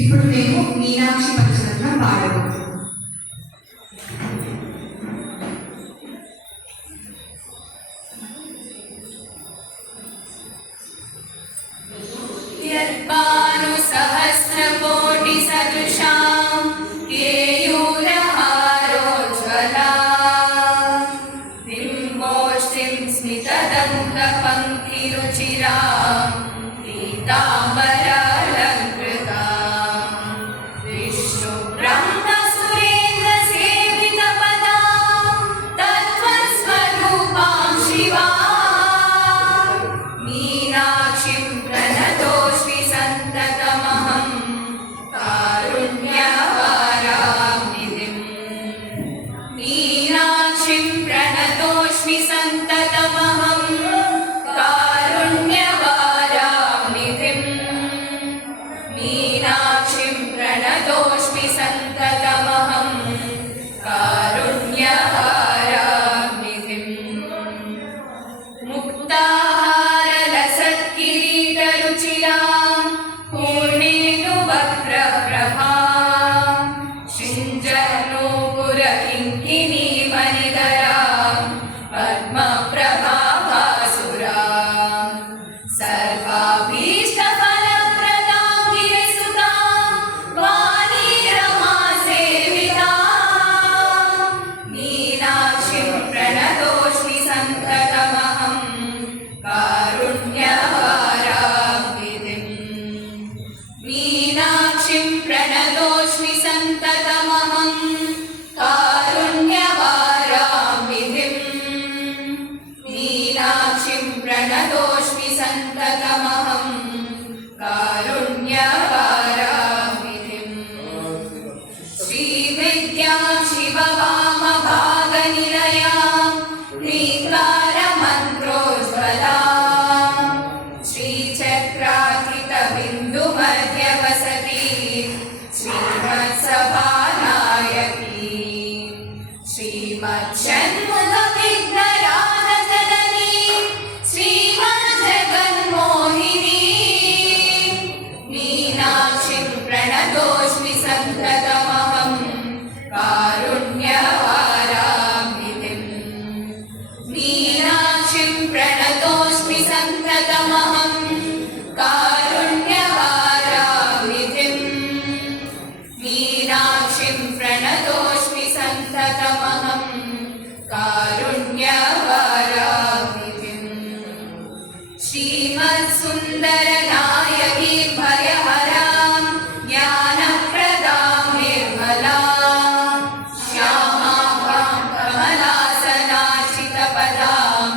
ఇప్పుడు మేము మీనాక్షి పంచరత్నం పాడము. సహస్రకోటి సదృశాం కేయూరహారోజ్వలా బింబోష్టిం స్మితదంత పంక్తిరుచిరాం పీతాంబరాలంకృతాం విష్ణు బ్రహ్మ సురేంద్ర సేవిత పదాం తత్వస్వరూపాం శివాం మీనాక్షిం ప్రణతోస్మి సంతతమహం కారుణ్యవారామిదిం మీనాక్షిం ప్రణతోస్మి సంతతమహం కారుణ్యవారామిదిం మీనాక్షిం ప్రణతోస్మి సంతతమహం కారుణ్యవారామిదిం ముక్తాహారలసత్కిరీటరుచిరాం పూర్ణేందువక్రప్రభాం శృంజనూపురకిङ्किणीमणिधरां పద్మప్రభాభాసురాం సర్వాభీష్టఫలప్రదాం గిరిసుతాం వాణీరమాసేవితాం మీనాక్షిం ప్రణతోస్మి సంతతమహం కారుణ్యవారామిదిం మీనాక్షిం ప్రణతోస్మి సంతతమహం కారుణ్యవారామిదిం మీనాక్షిం ప్రణతోస్మి సంతతమహం కారుణ్యవారామిదిం శ్రీవిద్యాం శివవామభాగనిలయాం ह्रीङ्कारमन्त्रोज्ज्वलां श्रीचक्रार्थितबिन्दुमध्यवसति श्रीमत्सभानायकी श्रीमच्छण्मुखविघ्नराजननी श्रीमज्जगन्मोहिनी मीनाक्षिं प्रणतोस्मि सन्ततमहं कारुण्यवारामिदिं मीनाक्षिं प्रणतोस्मि सन्ततमहं कारुण्यवारामिदिं मीनाक्षिं प्रणतोस्मि सन्ततमहं कारुण्यवारामिदिं श्रीमत्सुन्दरनायकी भयहरां ज्ञानप्रदां निर्मलां श्यामां कमलासनाश्रितपदां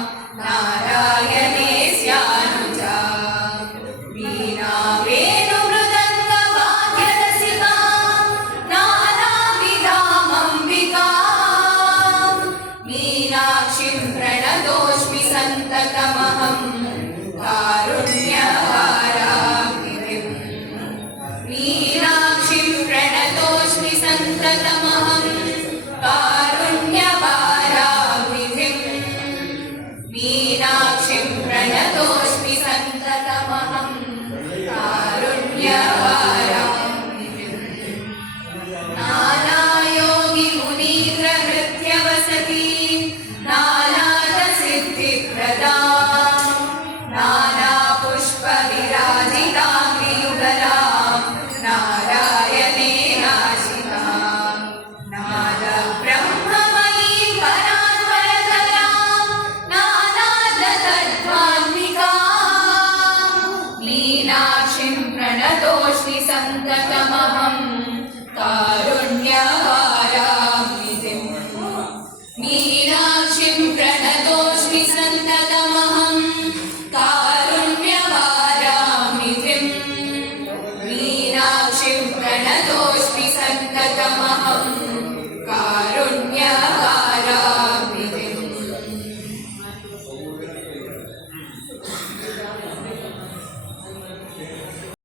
नारायणे स्यानुजां वीणावेणुमृदङ्गवाद्यरसिकां नानाविधामम्बिकां मीनाक्षिं प्रणतोस्मि सन्ततमहं कारुण्यवारामिदिं मीनाक्षिं प्रणतोस्मि सन्ततमहं कारुण्यवारामिदिं मीनाक्षिं प्रणतोस्मि सन्ततमहं कारुण्यवारामिदिं नानायोगिमुनीन्द्रहृत्यवसति नानादसिद्धिप्रदां नानापुष्पविराजितां वियुगलां नारायणे नाशितां नादब्रह्ममयीं परात्परतरां नानादतत्त्वान्विकां मीनाक्षिं प्रणतोस्मि सन्ततमहं कारुण्यवारामिदिं मीनाक्षिं प्रणतोस्मि सन्ततमहं